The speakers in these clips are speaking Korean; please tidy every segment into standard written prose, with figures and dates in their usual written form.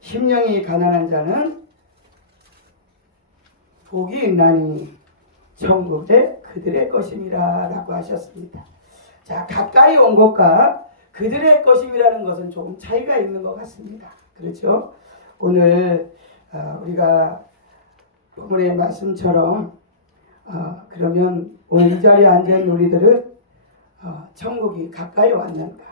심령이 가난한 자는 복이 있나니 천국에 그들의 것임이라 라고 하셨습니다. 자, 가까이 온 것과 그들의 것임이라는 것은 조금 차이가 있는 것 같습니다. 그렇죠? 오늘 우리가 본문의 말씀처럼 그러면 오늘 이 자리에 앉아있는 우리들은 천국이 가까이 왔는가?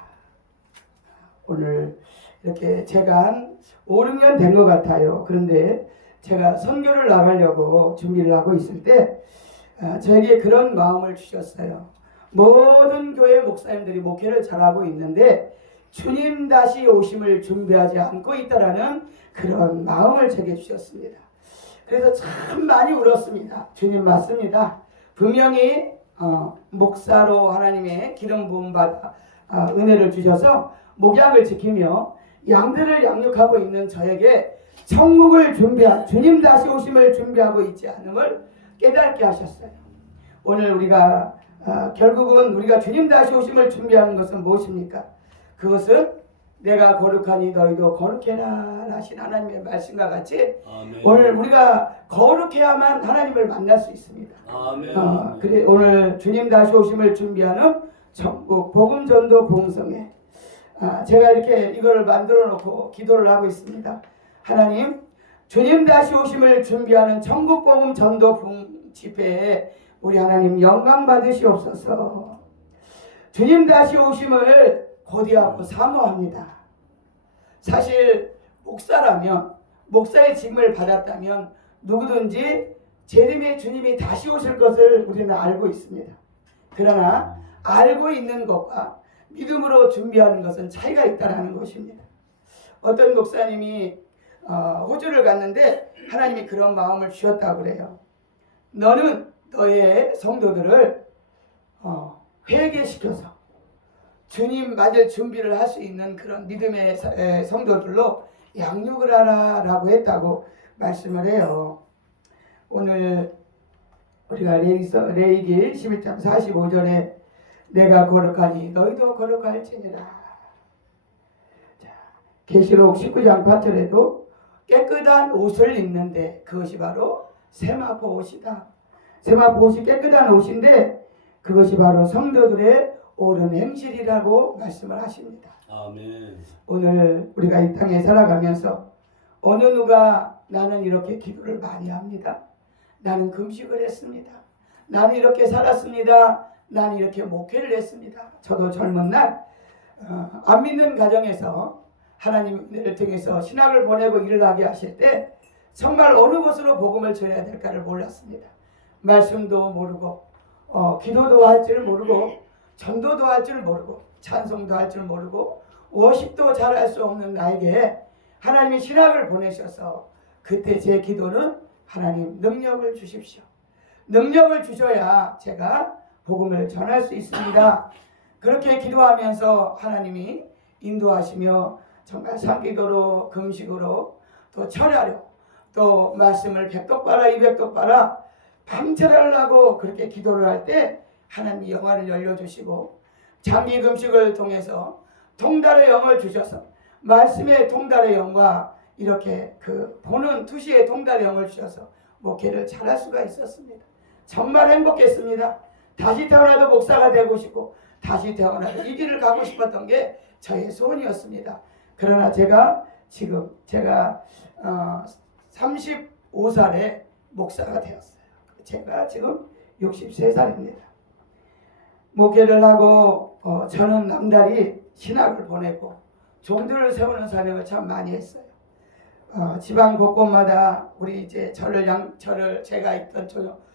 오늘 이렇게 제가 한 5, 6년 된 것 같아요. 그런데 제가 선교를 나가려고 준비를 하고 있을 때 저에게 그런 마음을 주셨어요. 모든 교회 목사님들이 목회를 잘하고 있는데 주님 다시 오심을 준비하지 않고 있다라는 그런 마음을 제게 주셨습니다. 그래서 참 많이 울었습니다. 주님 맞습니다. 분명히 목사로 하나님의 기름 부음 받아 은혜를 주셔서 목양을 지키며 양들을 양육하고 있는 저에게 천국을 준비한 주님 다시 오심을 준비하고 있지 않음을 깨닫게 하셨어요. 오늘 우리가 결국은 우리가 주님 다시 오심을 준비하는 것은 무엇입니까? 그것은 내가 거룩하니 너희도 거룩해라 하신 하나님의 말씀과 같이 아멘. 오늘 우리가 거룩해야만 하나님을 만날 수 있습니다. 아멘. 그래 오늘 주님 다시 오심을 준비하는 천국 복음 전도 봉성회 제가 이렇게 이거를 만들어 놓고 기도를 하고 있습니다. 하나님, 주님 다시 오심을 준비하는 천국 복음 전도 집회에 우리 하나님 영광 받으시옵소서. 주님 다시 오심을 고대하고 사모합니다. 사실 목사라면 목사의 직임을 받았다면 누구든지 재림의 주님이 다시 오실 것을 우리는 알고 있습니다. 그러나 알고 있는 것과 믿음으로 준비하는 것은 차이가 있다는 것입니다. 어떤 목사님이 호주를 갔는데 하나님이 그런 마음을 주셨다고 그래요. 너는 너의 성도들을 회개시켜서 주님 맞을 준비를 할 수 있는 그런 믿음의 성도들로 양육을 하라 라고 했다고 말씀을 해요. 오늘 우리가 레위기 11장 45절에 내가 거룩하니 너희도 거룩할지니라. 계시록 19장 8절에도 깨끗한 옷을 입는데 그것이 바로 세마포 옷이다. 세마포 옷이 깨끗한 옷인데 그것이 바로 성도들의 옳은 행실이라고 말씀을 하십니다. 아멘. 오늘 우리가 이 땅에 살아가면서 어느 누가 나는 이렇게 기도를 많이 합니다. 나는 금식을 했습니다. 나는 이렇게 살았습니다. 나는 이렇게 목회를 했습니다. 저도 젊은 날 안 믿는 가정에서 하나님 은혜를 통해서 신학을 보내고 일을 하게 하실 때 정말 어느 곳으로 복음을 전해야 될까를 몰랐습니다. 말씀도 모르고 기도도 할 줄 모르고 전도도 할 줄 모르고 찬송도 할 줄 모르고 워십도 잘할 수 없는 나에게 하나님이 신학을 보내셔서 그때 제 기도는 하나님 능력을 주십시오. 능력을 주셔야 제가 복음을 전할 수 있습니다. 그렇게 기도하면서 하나님이 인도하시며 정말 산기도로 금식으로 또 철야로 또 말씀을 100독 봐라 200독 봐라 밤철야를 하고 그렇게 기도를 할 때 하나님이 영화를 열려주시고 장기 금식을 통해서 통달의 영을 주셔서 말씀의 통달의 영과 이렇게 그 보는 투시의 통달의 영을 주셔서 목회를 잘할 수가 있었습니다. 정말 행복했습니다. 다시 태어나도 목사가 되고 싶고 다시 태어나도 이 길을 가고 싶었던 게 저의 소원이었습니다. 그러나 제가 35살에 목사가 되었어요. 제가 지금 63살입니다. 목회를 하고 저는 남달이 신학을 보내고 종들을 세우는 사명을 참 많이 했어요. 지방 곳곳마다 우리 이제 저를 제가 있던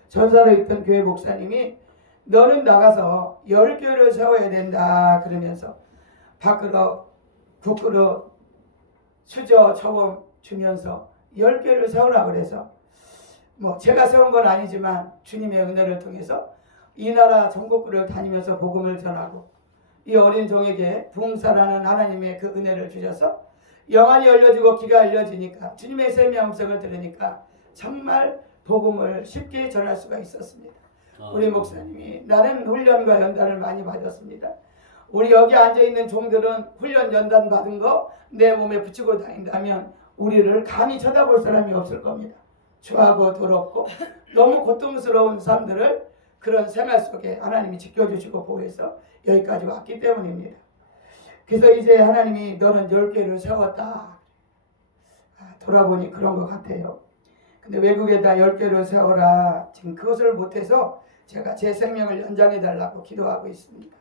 전사로 있던 교회 목사님이 너는 나가서 10교회를 세워야 된다 그러면서 밖으로 북으로 수저 저금 주면서 10교회를 세우라 그래서 제가 세운 건 아니지만 주님의 은혜를 통해서 이 나라 전국구를 다니면서 복음을 전하고 이 어린 종에게 부흥사라는 하나님의 그 은혜를 주셔서 영안이 열려지고 귀가 열려지니까 주님의 샘의 음성을 들으니까 정말 복음을 쉽게 전할 수가 있었습니다. 우리 목사님이 나는 훈련과 연단을 많이 받았습니다. 우리 여기 앉아있는 종들은 훈련 연단 받은 거 내 몸에 붙이고 다닌다면 우리를 감히 쳐다볼 사람이 없을 겁니다. 추하고 더럽고 너무 고통스러운 삶들을 그런 생활 속에 하나님이 지켜주시고 보호해서 여기까지 왔기 때문입니다. 그래서 이제 하나님이 너는 10개를 세웠다. 돌아보니 그런 것 같아요. 근데 외국에다 10개를 세워라. 지금 그것을 못해서 제가 제 생명을 연장해 달라고 기도하고 있습니다.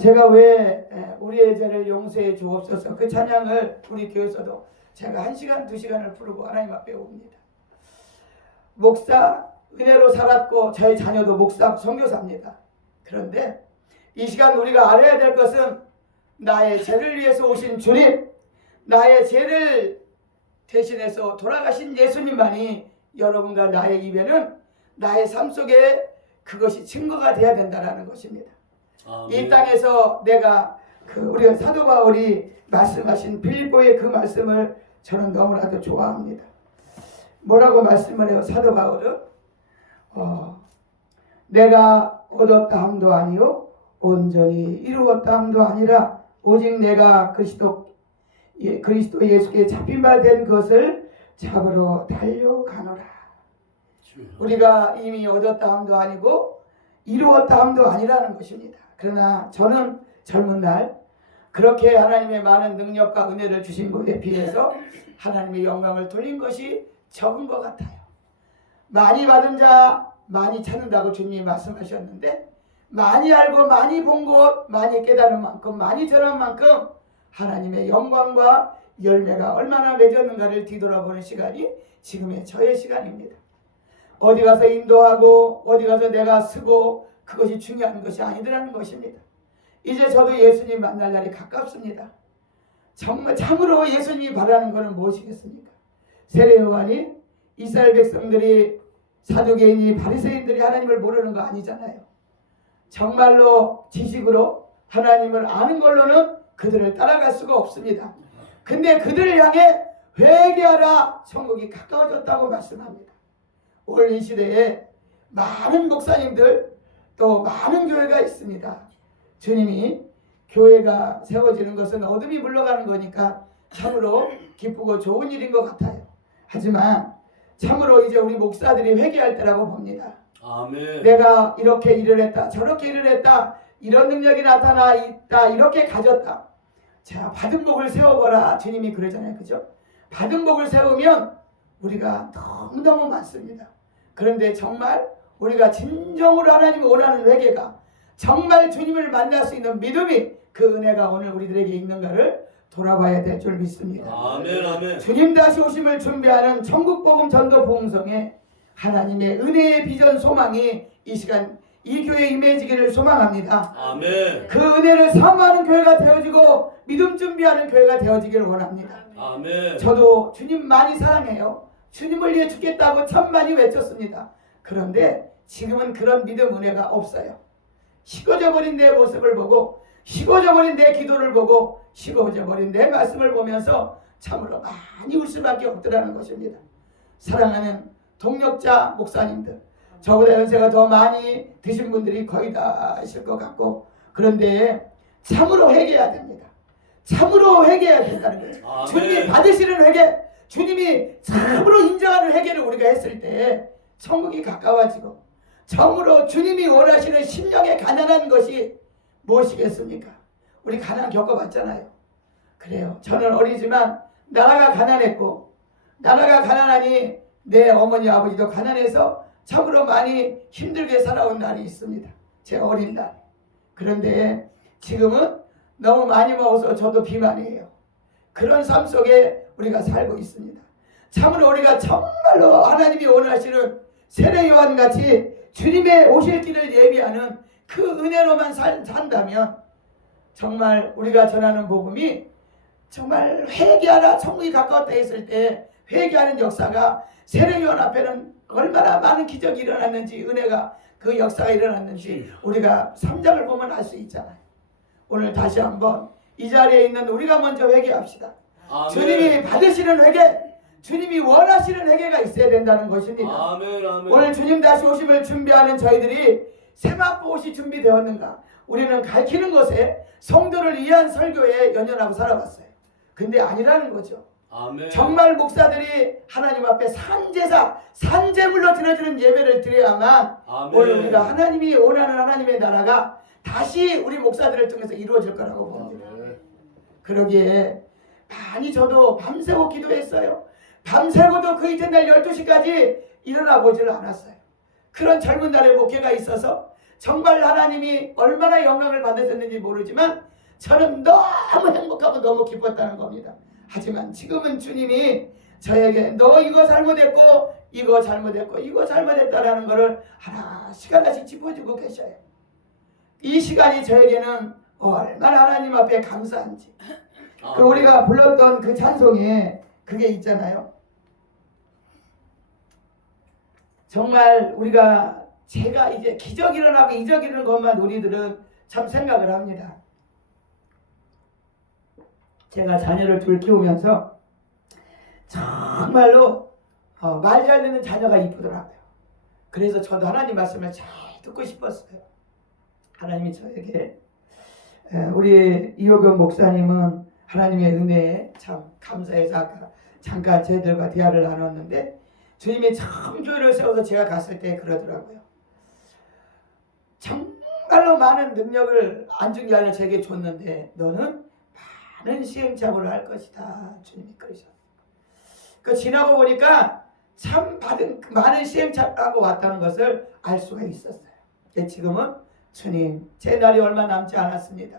제가 왜 우리의 죄를 용서해 주옵소서 그 찬양을 우리 교회에서도 제가 1시간 2시간을 부르고 하나님 앞에 옵니다. 목사 은혜로 살았고 저희 자녀도 목사 선교사입니다. 그런데 이 시간 우리가 알아야 될 것은 나의 죄를 위해서 오신 주님, 나의 죄를 대신해서 돌아가신 예수님만이 여러분과 나의 입에는 나의 삶 속에 그것이 증거가 되어야 된다는 것입니다. 이 땅에서 내가 우리 사도 바울이 말씀하신 빌립보의 그 말씀을 저는 너무나도 좋아합니다. 뭐라고 말씀을 해요? 사도 바울은 내가 얻었다 함도 아니요 온전히 이루었다 함도 아니라 오직 내가 그리스도 예수께 잡힌 바 된 것을 잡으러 달려가노라. 우리가 이미 얻었다 함도 아니고 이루었다 함도 아니라는 것입니다. 그러나 저는 젊은 날 그렇게 하나님의 많은 능력과 은혜를 주신 것에 비해서 하나님의 영광을 돌린 것이 적은 것 같아요. 많이 받은 자 많이 찾는다고 주님이 말씀하셨는데 많이 알고 많이 본 것 많이 깨달은 만큼 많이 전한 만큼 하나님의 영광과 열매가 얼마나 맺었는가를 뒤돌아보는 시간이 지금의 저의 시간입니다. 어디 가서 인도하고 어디 가서 내가 쓰고 그것이 중요한 것이 아니더라는 것입니다. 이제 저도 예수님 만날 날이 가깝습니다. 정말 참으로 예수님이 바라는 것은 무엇이겠습니까? 세례 요한이 이스라엘 백성들이 사두개인이 바리새인들이 하나님을 모르는 거 아니잖아요. 정말로 지식으로 하나님을 아는 걸로는 그들을 따라갈 수가 없습니다. 근데 그들을 향해 회개하라 천국이 가까워졌다고 말씀합니다. 올 이 시대에 많은 목사님들 또 많은 교회가 있습니다. 주님이 교회가 세워지는 것은 어둠이 물러가는 거니까 참으로 기쁘고 좋은 일인 것 같아요. 하지만 참으로 이제 우리 목사들이 회개할 때라고 봅니다. 아멘. 내가 이렇게 일을 했다 저렇게 일을 했다 이런 능력이 나타나 있다 이렇게 가졌다. 자, 받은 복을 세워보라 주님이 그러잖아요. 그죠? 받은 복을 세우면 우리가 너무너무 많습니다. 그런데 정말 우리가 진정으로 하나님을 원하는 회개가 정말 주님을 만날 수 있는 믿음이 그 은혜가 오늘 우리들에게 있는가를 돌아봐야 될 줄 믿습니다. 아멘, 아멘. 주님 다시 오심을 준비하는 천국복음 전도 보험성에 하나님의 은혜의 비전 소망이 이 시간 이 교회에 임해지기를 소망합니다. 아멘. 그 은혜를 사모하는 교회가 되어지고 믿음 준비하는 교회가 되어지기를 원합니다. 아멘. 저도 주님 많이 사랑해요. 주님을 위해 죽겠다고 참 많이 외쳤습니다. 그런데 지금은 그런 믿음 은혜가 없어요. 식어져 버린 내 모습을 보고 식어져 버린 내 기도를 보고 식어져 버린 내 말씀을 보면서 참으로 많이 울 수밖에 없더라는 것입니다. 사랑하는 동력자 목사님들, 저보다 연세가 더 많이 드신 분들이 거의 다 있을 것 같고 그런데 참으로 회개해야 됩니다. 참으로 회개해야 된다는 거예요. 아멘. 주님이 받으시는 회개, 주님이 참으로 인정하는 회개를 우리가 했을 때 천국이 가까워지고 참으로 주님이 원하시는 심령의 가난한 것이 무엇이겠습니까? 우리 가난 겪어봤잖아요. 그래요. 저는 어리지만 나라가 가난했고 나라가 가난하니 내 어머니 아버지도 가난해서 참으로 많이 힘들게 살아온 날이 있습니다. 제 어린 날. 그런데 지금은 너무 많이 먹어서 저도 비만이에요. 그런 삶 속에 우리가 살고 있습니다. 참으로 우리가 정말로 하나님이 원하시는 세례 요한같이 주님의 오실 길을 예비하는 그 은혜로만 산다면 정말 우리가 전하는 복음이 정말 회개하라 천국이 가까웠다 했을 때 회개하는 역사가 세례 요한 앞에는 얼마나 많은 기적이 일어났는지 은혜가 그 역사가 일어났는지 우리가 3장을 보면 알 수 있잖아요. 오늘 다시 한번 이 자리에 있는 우리가 먼저 회개합시다. 아멘. 주님이 받으시는 회개, 주님이 원하시는 회개가 있어야 된다는 것입니다. 아멘, 아멘. 오늘 주님 다시 오심을 준비하는 저희들이 세마포 옷이 준비되었는가? 우리는 가르치는 것에 성도를 위한 설교에 연연하고 살아왔어요. 근데 아니라는 거죠. 아멘. 정말 목사들이 하나님 앞에 산제사, 산제물로 드려지는 예배를 드려야만 아멘. 오늘 우리가 하나님이 원하는 하나님의 나라가 다시 우리 목사들을 통해서 이루어질 거라고 봅니다. 그러기에 많이 저도 밤새고 기도했어요. 밤새고도 그 이튿날 12시까지 일어나 보지를 않았어요. 그런 젊은 날의 목회가 있어서 정말 하나님이 얼마나 영광을 받으셨는지 모르지만 저는 너무 행복하고 너무 기뻤다는 겁니다. 하지만 지금은 주님이 저에게 너 이거 잘못했고 이거 잘못했고 이거 잘못했다라는 것을 하나씩 짚어주고 계셔요. 이 시간이 저에게는 얼마나 하나님 앞에 감사한지. 그 우리가 불렀던 그 찬송에 그게 있잖아요. 정말 제가 이제 기적 일어나고 이적 일어나는 것만 우리들은 참 생각을 합니다. 제가 자녀를 둘 키우면서 정말로 말 잘 듣는 자녀가 이쁘더라고요. 그래서 저도 하나님 말씀을 잘 듣고 싶었어요. 하나님이 저에게 우리 이호경 목사님은 하나님의 은혜에 참 감사해서 아까 잠깐 저희들과 대화를 나눴는데 주님이 참 교회를 세워서 제가 갔을 때 그러더라고요. 정말로 많은 능력을 안중기한을 제게 줬는데 너는 많은 시행착오를 할 것이다. 주님이 그러셨어요. 그 지나고 보니까 참 많은 시행착오하고 왔다는 것을 알 수가 있었어요. 지금은 주님 제 날이 얼마 남지 않았습니다.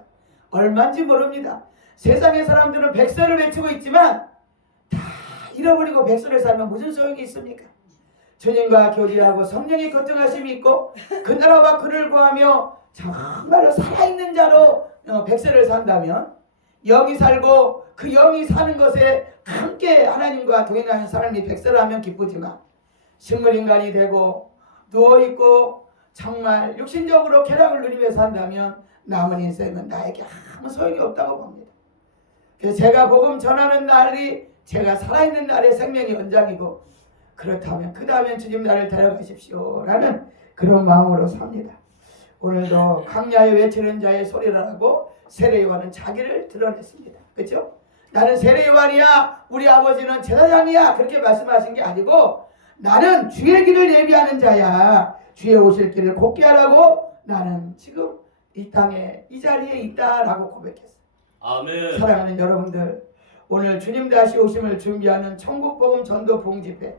얼마인지 모릅니다. 세상의 사람들은 백세를 외치고 있지만 다 잃어버리고 백세를 살면 무슨 소용이 있습니까? 주님과 교제하고 성령의 거듭하심이 있고 그 나라와 그를 구하며 정말로 살아있는 자로 백세를 산다면 영이 살고 그 영이 사는 것에 함께 하나님과 동행하는 사람이 백세를 하면 기쁘지만 식물인간이 되고 누워있고 정말 육신적으로 쾌락을 누리며 산다면 남은 인생은 나에게 아무 소용이 없다고 봅니다. 그래서 제가 복음 전하는 날이 제가 살아있는 날의 생명이 연장이고 그렇다면 그 다음엔 주님 나를 데려가십시오 라는 그런 마음으로 삽니다. 오늘도 광야에 외치는 자의 소리라고 세례요한은 자기를 드러냈습니다. 그렇죠? 나는 세례요한이야, 우리 아버지는 제사장이야, 그렇게 말씀하신 게 아니고 나는 주의 길을 예비하는 자야, 주의 오실 길을 곱게 하라고 나는 지금 이 땅에 이 자리에 있다라고 고백했어요. 아멘. 사랑하는 여러분들, 오늘 주님 다시 오심을 준비하는 천국복음 전도 부흥집회,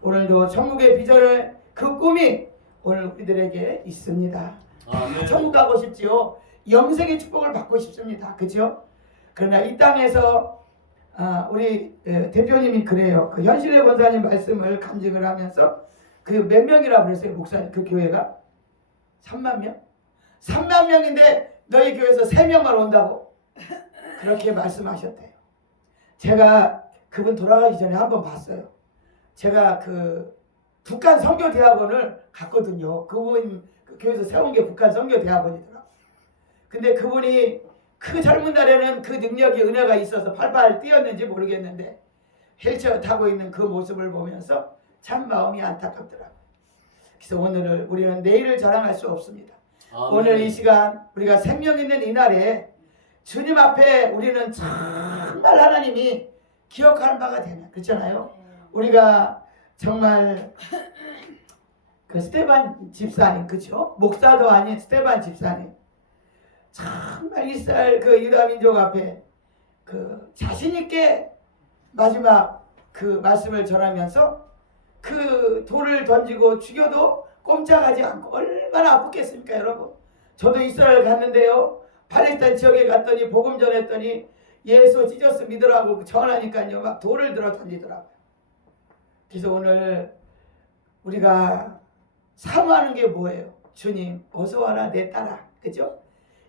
오늘도 천국의 비전을 그 꿈이 오늘 우리들에게 있습니다. 아멘. 천국 가고 싶지요. 영생의 축복을 받고 싶습니다. 그렇죠? 그러나 이 땅에서 우리 대표님이 그래요. 그 현실의 권사님 말씀을 간증을 하면서 그 몇 명이라고 그랬어요, 목사님? 그 교회가 3만 명? 3만 명인데 너희 교회에서 3명만 온다고 그렇게 말씀하셨대요. 제가 그분 돌아가기 전에 한번 봤어요. 제가 그 북한 선교대학원을 갔거든요. 그분 그 교회에서 세운 게 북한 선교대학원이더라고요. 근데 그분이 그 젊은 날에는 그 능력이 은혜가 있어서 팔팔 뛰었는지 모르겠는데 휠체어 타고 있는 그 모습을 보면서 참 마음이 안타깝더라고요. 그래서 오늘을 우리는 내일을 자랑할 수 없습니다. 아멘. 오늘 이 시간 우리가 생명 있는 이 날에 주님 앞에 우리는 정말 하나님이 기억할 바가 되는, 그렇잖아요. 우리가 정말 그 스테반 집사님, 그렇죠? 목사도 아닌 스테반 집사님, 정말 이스라엘 그 유다 민족 앞에 그 자신 있게 마지막 그 말씀을 전하면서 그 돌을 던지고 죽여도 꼼짝하지 않고 얼마나 아팠겠습니까, 여러분? 저도 이스라엘 갔는데요, 팔레스타인 지역에 갔더니 복음 전했더니 예수 지저스 믿으라고 전하니까요 막 돌을 들어 던지더라고요. 그래서 오늘 우리가 사모하는 게 뭐예요? 주님 어서 와라 내 딸아, 그죠?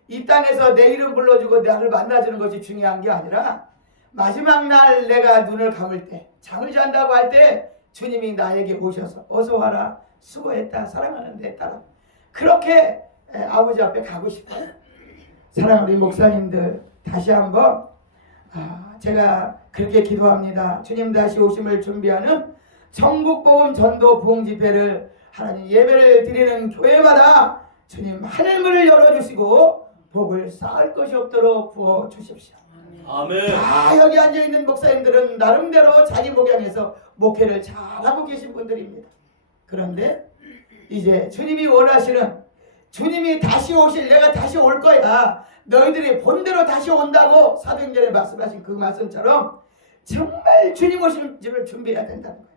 이 땅에서 내 이름 불러주고 나를 만나주는 것이 중요한 게 아니라 마지막 날 내가 눈을 감을 때, 잠을 잔다고 할 때 주님이 나에게 오셔서 어서 와라, 수고했다, 사랑하는 내 딸아, 그렇게 아버지 앞에 가고 싶어요. 사랑하는 우리 목사님들, 다시 한번 제가 그렇게 기도합니다. 주님 다시 오심을 준비하는 천국복음 전도 부흥집회를 하나님 예배를 드리는 교회마다 주님 하늘문을 열어주시고 복을 쌓을 것이 없도록 부어주십시오. 아멘. 다 여기 앉아있는 목사님들은 나름대로 자기 목양에서 목회를 잘하고 계신 분들입니다. 그런데 이제 주님이 원하시는, 주님이 다시 오실, 내가 다시 올 거야, 너희들이 본대로 다시 온다고 사도행전에 말씀하신 그 말씀처럼 정말 주님 오실 줄을 준비해야 된다는 거예요.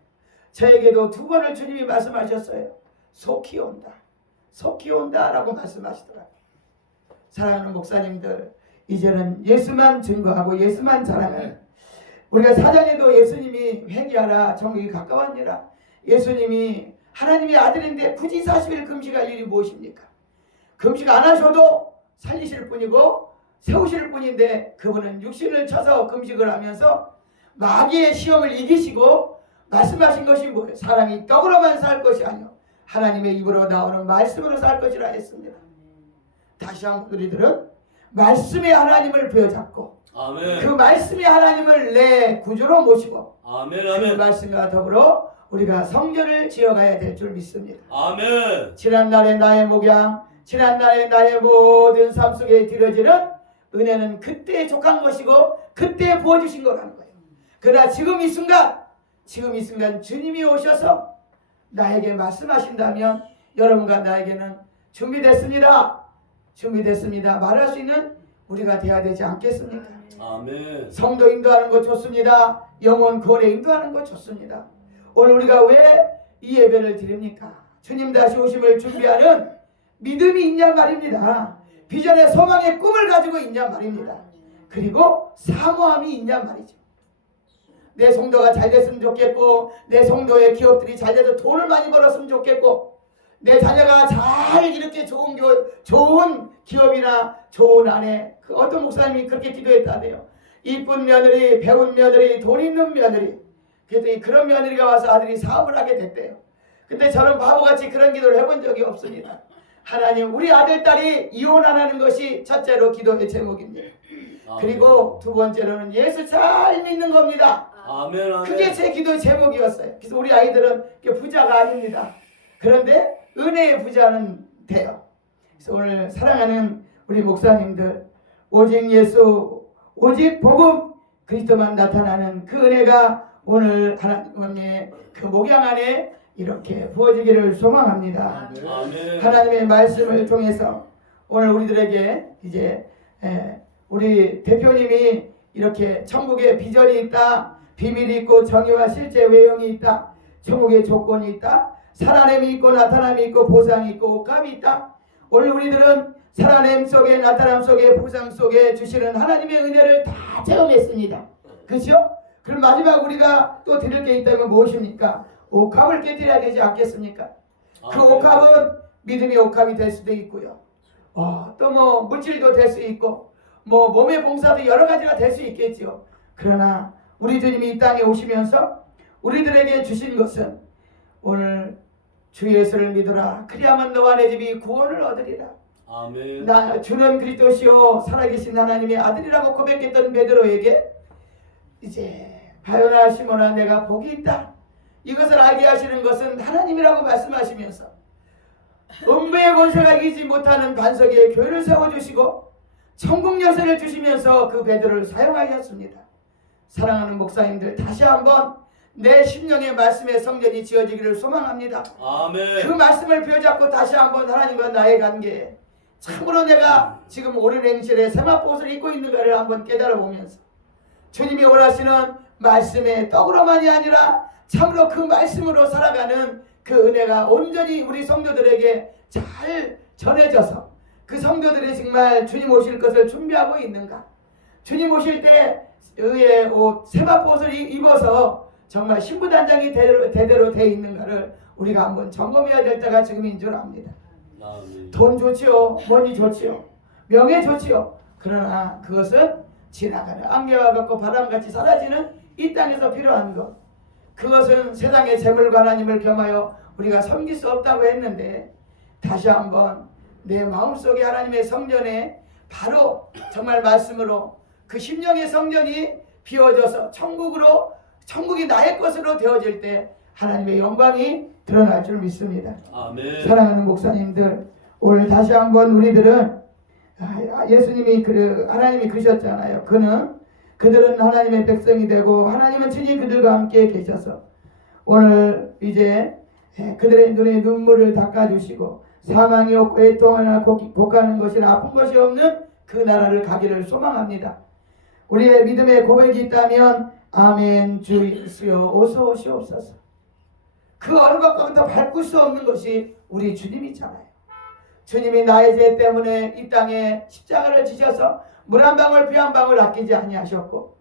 저에게도 2번을 주님이 말씀하셨어요. 속히 온다, 속히 온다 라고 말씀하시더라고요. 사랑하는 목사님들, 이제는 예수만 증거하고 예수만 자랑하는, 우리가 사장에도 예수님이 회개하라 정국이 가까웠니라, 예수님이 하나님의 아들인데 굳이 40일 금식할 일이 무엇입니까? 금식 안 하셔도 살리실 뿐이고 세우실 뿐인데 그분은 육신을 쳐서 금식을 하면서 마귀의 시험을 이기시고 말씀하신 것이 뭐예요? 사람이 떡으로만 살 것이 아니요 하나님의 입으로 나오는 말씀으로 살 것이라 했습니다. 다시 한번 우리들은 말씀의 하나님을 부여잡고 아멘. 그 말씀의 하나님을 내 구주로 모시고 아멘. 그 아멘. 말씀과 더불어 우리가 성전을 지어가야 될 줄 믿습니다. 아멘. 지난날의 나의 목양, 지난날의 나의 모든 삶 속에 드려지는 은혜는 그때에 족한 것이고 그때에 부어주신 거라는 거예요. 그러나 지금 이 순간 주님이 오셔서 나에게 말씀하신다면 여러분과 나에게는 준비됐습니다 말할 수 있는 우리가 되어야 되지 않겠습니까? 아멘. 성도 인도하는 거 좋습니다. 영혼 구원에 인도하는 거 좋습니다. 오늘 우리가 왜 이 예배를 드립니까? 주님 다시 오심을 준비하는 믿음이 있냐 말입니다. 비전의 소망의 꿈을 가지고 있냐 말입니다. 그리고 사모함이 있냐 말이죠. 내 성도가 잘 됐으면 좋겠고, 내 성도의 기업들이 잘 돼서 돈을 많이 벌었으면 좋겠고, 내 자녀가 잘 이렇게 좋은 기업이나 좋은 아내, 그 어떤 목사님이 그렇게 기도했다네요. 이쁜 며느리, 배운 며느리, 돈 있는 며느리. 그랬더니 그런 며느리가 와서 아들이 사업을 하게 됐대요. 근데 저는 바보같이 그런 기도를 해본 적이 없습니다. 하나님, 우리 아들, 딸이 이혼 안 하는 것이 첫째로 기도의 제목입니다. 그리고 2번째로는 예수 잘 믿는 겁니다. 아멘. 아멘. 그게 제 기도의 제목이었어요. 그래서 우리 아이들은 부자가 아닙니다. 그런데 은혜의 부자는 돼요. 그래서 오늘 사랑하는 우리 목사님들, 오직 예수, 오직 복음, 그리스도만 나타나는 그 은혜가 오늘 하나님의 그 목양 안에 이렇게 부어지기를 소망합니다. 아멘. 하나님의 말씀을 통해서 오늘 우리들에게 이제 우리 대표님이 이렇게 천국에 비전이 있다, 비밀이 있고 정의와 실제 외형이 있다, 천국의 조건이 있다, 살아남이 있고 나타남이 있고 보상이 있고 옥감이 있다. 오늘 우리들은 살아남 속에 나타남 속에 보상 속에 주시는 하나님의 은혜를 다 체험했습니다. 그렇죠? 그럼 마지막 우리가 또 드릴 게 있다면 무엇입니까? 옥합을 깨뜨려야 되지 않겠습니까? 그 옥합은 믿음의 옥합이 될 수도 있고요. 또 뭐 물질도 될 수 있고 뭐 몸의 봉사도 여러 가지가 될 수 있겠죠. 그러나 우리 주님이 이 땅에 오시면서 우리들에게 주신 것은 오늘 주 예수를 믿으라. 그리하면 너와 내 집이 구원을 얻으리라. 아멘. 나 주는 그리스도시요 살아계신 하나님의 아들이라고 고백했던 베드로에게 이제 바요나 시몬아 내가 복이 있다. 이것을 알게 하시는 것은 하나님이라고 말씀하시면서 음부의 권세가 이기지 못하는 반석에 교회를 세워주시고 천국 열쇠를 주시면서 그 베드로를 사용하였습니다. 사랑하는 목사님들, 다시 한번 내 심령의 말씀의 성전이 지어지기를 소망합니다. 아멘. 그 말씀을 부여잡고 다시 한번 하나님과 나의 관계에 참으로 내가 지금 오른 행실에 세마포옷을 입고 있는가를 한번 깨달아 보면서 주님이 원하시는 말씀의 떡으로만이 아니라 참으로 그 말씀으로 살아가는 그 은혜가 온전히 우리 성도들에게 잘 전해져서 그 성도들이 정말 주님 오실 것을 준비하고 있는가, 주님 오실 때 의의 옷 세마포옷을 입어서 정말 신부단장이 대대로 돼 있는가를 우리가 한번 점검해야 될 때가 지금인 줄 압니다. 아멘. 돈 좋지요, 머니 좋지요, 명예 좋지요. 그러나 그것은 지나가는 안개와 같고 바람같이 사라지는 이 땅에서 필요한 것, 그것은 세상의 재물과 하나님을 겸하여 우리가 섬길 수 없다고 했는데 다시 한번 내 마음속에 하나님의 성전에 바로 정말 말씀으로 그 심령의 성전이 비워져서 천국이 나의 것으로 되어질 때 하나님의 영광이 드러날 줄 믿습니다. 아멘. 사랑하는 목사님들, 오늘 다시 한번 우리들은 예수님이 하나님이 그러셨잖아요. 그들은 하나님의 백성이 되고 하나님은 친히 그들과 함께 계셔서 오늘 이제 그들의 눈에 눈물을 닦아주시고 사망이 없고 애통하나 복하는 것이나 아픈 것이 없는 그 나라를 가기를 소망합니다. 우리의 믿음의 고백이 있다면 아멘 주 예수여 어서 오시옵소서. 그 어느 것과도 바꿀 수 없는 것이 우리 주님이잖아요. 주님이 나의 죄 때문에 이 땅에 십자가를 지셔서 물 한 방울 피 한 방울 아끼지 아니하셨고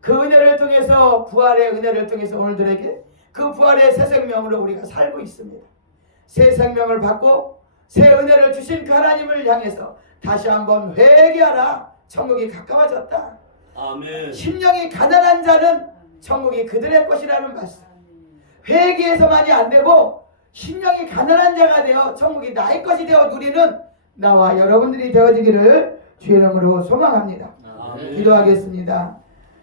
그 은혜를 통해서 부활의 은혜를 통해서 오늘들에게 그 부활의 새 생명으로 우리가 살고 있습니다. 새 생명을 받고 새 은혜를 주신 그 하나님을 향해서 다시 한번 회개하라. 천국이 가까워졌다. 아멘. 심령이 가난한 자는 천국이 그들의 것이라는 말씀. 회개해서만이 안 되고 심령이 가난한 자가 되어 천국이 나의 것이 되어 누리는 나와 여러분들이 되어지기를 주의 이름으로 소망합니다. 아멘. 기도하겠습니다.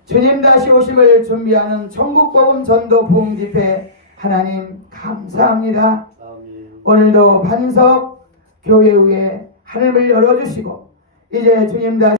주님 다시 오심을 준비하는 천국복음 전도 부흥 집회 하나님 감사합니다. 아멘. 오늘도 반석 교회 위에 하늘을 열어주시고 이제 주님 다시